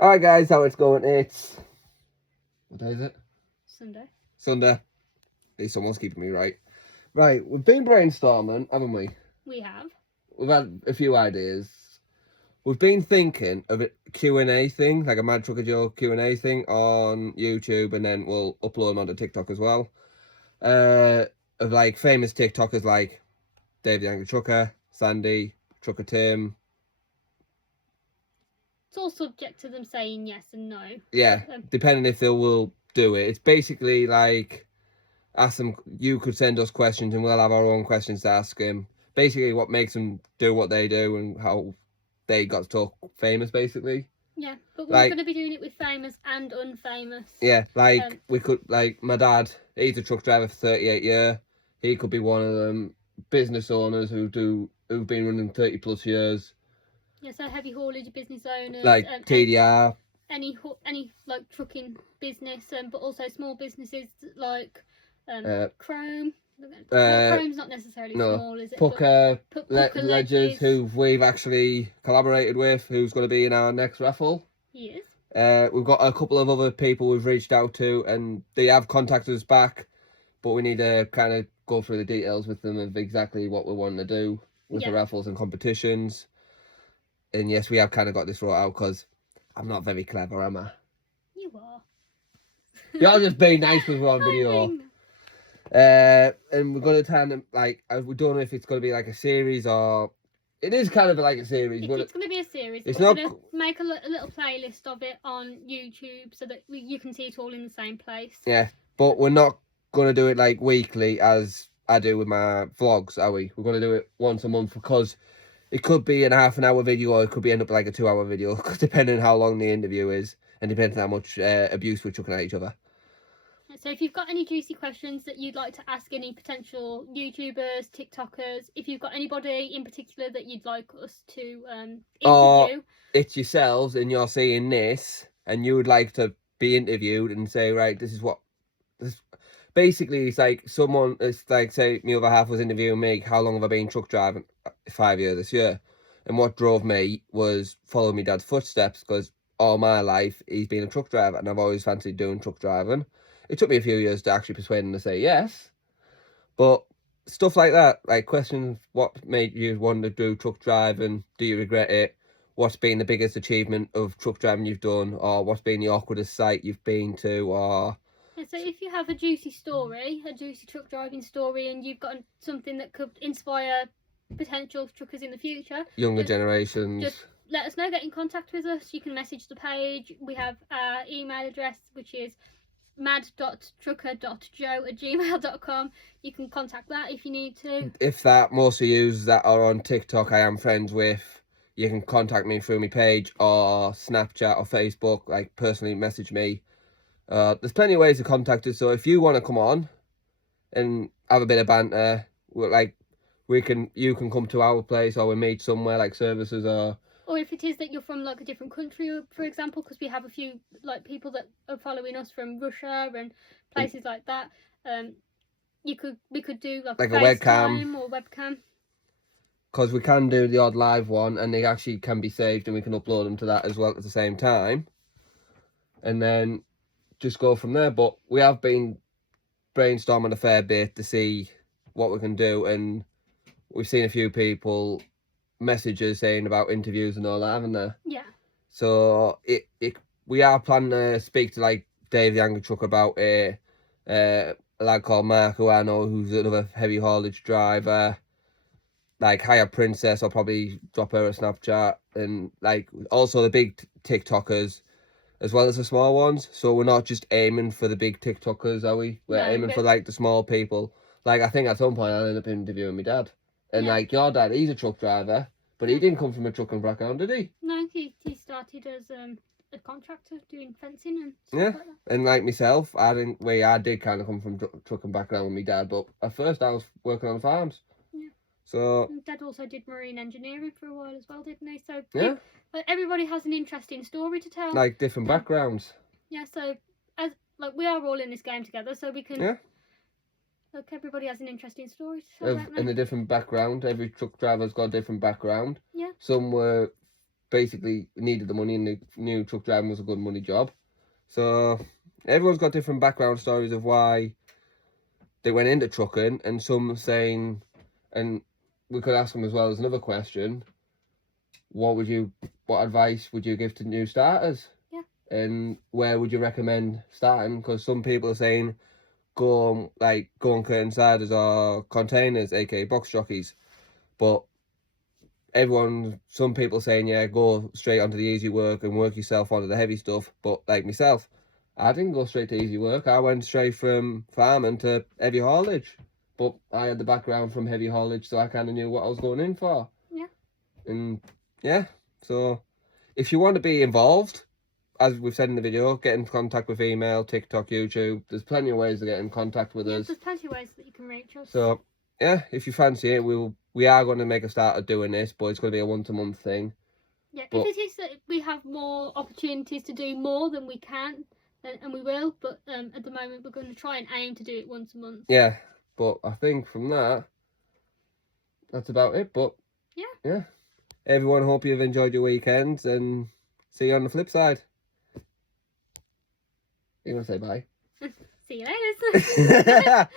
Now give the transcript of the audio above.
Alright guys, how it's going? It's... What day is it? Sunday. At least someone's keeping me right. Right, we've been brainstorming, haven't we? We have. We've had a few ideas. We've been thinking of a Q&A thing, like a Mad Trucker Joe Q&A thing on YouTube, and then we'll upload them onto TikTok as well. Of like famous TikTokers like Dave the Angry Trucker, Sandy, Trucker Tim. It's all subject to them saying yes and no. Yeah, depending if they will do it. It's basically like, ask them, you could send us questions and we'll have our own questions to ask them. Basically what makes them do what they do and how they got to talk famous, basically. Yeah, but we're going to be doing it with famous and unfamous. Yeah, like we could, like my dad, he's a truck driver for 38 years. He could be one of them business owners who've been running 30 plus years. Yeah, so heavy haulage business owners. Like TDR. Any like trucking business, but also small businesses like Chrome. Chrome's not necessarily small, is it? Pucker Ledgers, who we've actually collaborated with, who's going to be in our next raffle. He is. We've got a couple of other people we've reached out to, and they have contacted us back, but we need to kind of go through the details with them of exactly what we want to do with the raffles and competitions. And yes, we have kind of got this wrought out because I'm not very clever, am I? You are. You're just being nice with one video. And we're going to turn them, like, we don't know if it's going to be like a series or... It is kind of like a series. It's going to be a series. It's not... We're going to make a little playlist of it on YouTube so that you can see it all in the same place. Yeah, but we're not going to do it like weekly as I do with my vlogs, are we? We're going to do it once a month because it could be a half-an-hour video or it could end up like a 2-hour video, depending on how long the interview is and depending on how much abuse we're chucking at each other. So if you've got any juicy questions that you'd like to ask any potential YouTubers, TikTokers, if you've got anybody in particular that you'd like us to interview... Or it's yourselves and you're seeing this and you would like to be interviewed and say, right, this is what... Basically, it's like someone... It's like, say, my other half was interviewing me, how long have I been truck driving? 5 years this year. And what drove me was following my dad's footsteps because all my life he's been a truck driver and I've always fancied doing truck driving. It took me a few years to actually persuade him to say yes. But stuff like that, like questions, what made you want to do truck driving? Do you regret it? What's been the biggest achievement of truck driving you've done? Or what's been the awkwardest site you've been to? Or... So if you have a juicy story, a juicy truck driving story, and you've got something that could inspire potential truckers in the future. Younger generations. Just let us know, get in contact with us. You can message the page. We have our email address, which is mad.trucker.joe@gmail.com. You can contact that if you need to. If that, most of you that are on TikTok I am friends with, you can contact me through my page or Snapchat or Facebook, like personally message me. There's plenty of ways to contact us, so if you want to come on and have a bit of banter, you can come to our place or we meet somewhere like services or if it is that you're from like a different country, for example, because we have a few like people that are following us from Russia and places like that. We could do like a webcam or webcam. Because we can do the odd live one and they actually can be saved and we can upload them to that as well at the same time. And then just go from there. But we have been brainstorming a fair bit to see what we can do, and we've seen a few people messages saying about interviews and all that, haven't there? Yeah. So we are planning to speak to like Dave the Angry Trucker about a lad called Mark who I know who's another heavy haulage driver. Like Hire Princess, I'll probably drop her a Snapchat, and like also the big TikTokers as well as the small ones. So we're not just aiming for the big TikTokers, are we? We're aiming for like the small people. Like I think at some point I'll end up interviewing my dad. And like your dad, he's a truck driver, but he didn't come from a trucking background, did he? No, he started as a contractor doing fencing and stuff like that. And like myself, I did kind of come from trucking background with my dad, but at first I was working on farms. Yeah. So Dad also did marine engineering for a while as well, didn't he? So yeah. But everybody has an interesting story to tell. Like different backgrounds. Yeah. So as like we are all in this game together, so we can. Yeah. Look, everybody has an interesting story to tell. In a different background. Every truck driver's got a different background. Yeah. Some were basically needed the money and they knew truck driving was a good money job. So everyone's got different background stories of why they went into trucking, and some saying, and we could ask them as well as another question, what advice would you give to new starters? Yeah. And where would you recommend starting? Because some people are saying go on curtain siders or containers, aka box jockeys, but some people saying, yeah, go straight onto the easy work and work yourself onto the heavy stuff. But like myself, I didn't go straight to easy work. I went straight from farming to heavy haulage. But I had the background from heavy haulage, so I kind of knew what I was going in for. Yeah. And yeah, so if you want to be involved, as we've said in the video, get in contact with email, TikTok, YouTube. There's plenty of ways to get in contact with us. There's plenty of ways that you can reach us. So yeah, if you fancy it, we are going to make a start of doing this, but it's going to be a once-a-month thing. Yeah, if it is that we have more opportunities to do more than we can, and we will, but at the moment we're going to try and aim to do it once a month. Yeah, but I think from that's about it. But yeah, everyone, hope you've enjoyed your weekends, and see you on the flip side. You want to say bye? See you later.